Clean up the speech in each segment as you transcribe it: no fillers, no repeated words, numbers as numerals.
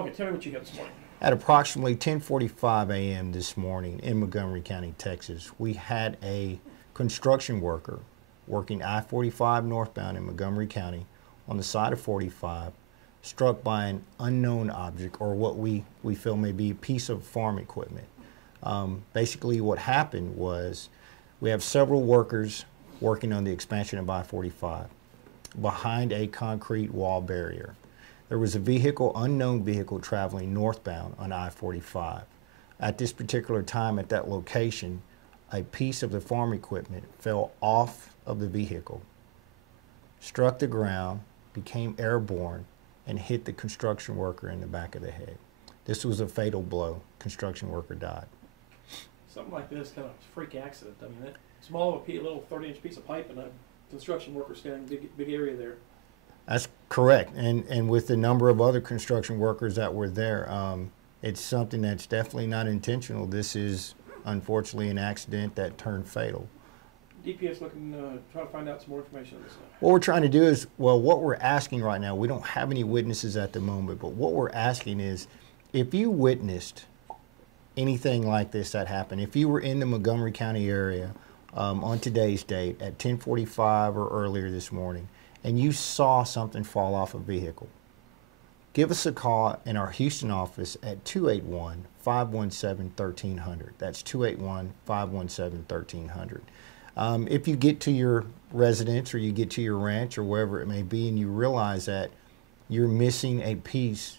Okay, tell me what you had this morning. At approximately 10:45 a.m. this morning in Montgomery County, Texas, we had a construction worker working I-45 northbound in Montgomery County on the side of 45, struck by an unknown object, or what we feel may be a piece of farm equipment. Basically what happened was we have several workers working on the expansion of I-45 behind a concrete wall barrier. There was a vehicle, unknown vehicle, traveling northbound on I-45. At this particular time at that location, a piece of the farm equipment fell off of the vehicle, struck the ground, became airborne, and hit the construction worker in the back of the head. This was a fatal blow. Construction worker died. Something like this, kind of freak accident. I mean, that small of a little 30-inch piece of pipe and a construction worker standing big area there. That's correct, and with the number of other construction workers that were there, it's something that's definitely not intentional. This is unfortunately an accident that turned fatal. DPS looking, trying to find out some more information on this. What we're trying to do is, well, what we're asking right now, we don't have any witnesses at the moment, but what we're asking is, if you witnessed anything like this that happened, if you were in the Montgomery County area on today's date at 10:45 or earlier this morning, and you saw something fall off a vehicle, give us a call in our Houston office at 281-517-1300. That's 281-517-1300. If you get to your residence or you get to your ranch or wherever it may be and you realize that you're missing a piece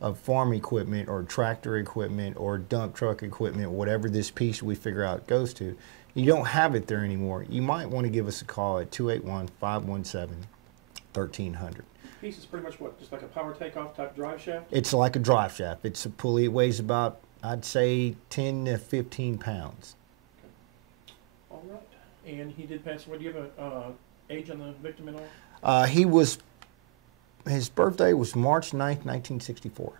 of farm equipment or tractor equipment or dump truck equipment, whatever this piece we figure out goes to, you don't have it there anymore, you might want to give us a call at 281-517-1300. Piece is pretty much what, just like a power takeoff type drive shaft? It's like a drive shaft. It's a pulley. It weighs about, I'd say, 10 to 15 pounds. Okay. All right. And he did pass away. Do you have an age on the victim at all? His birthday was March 9th, 1964.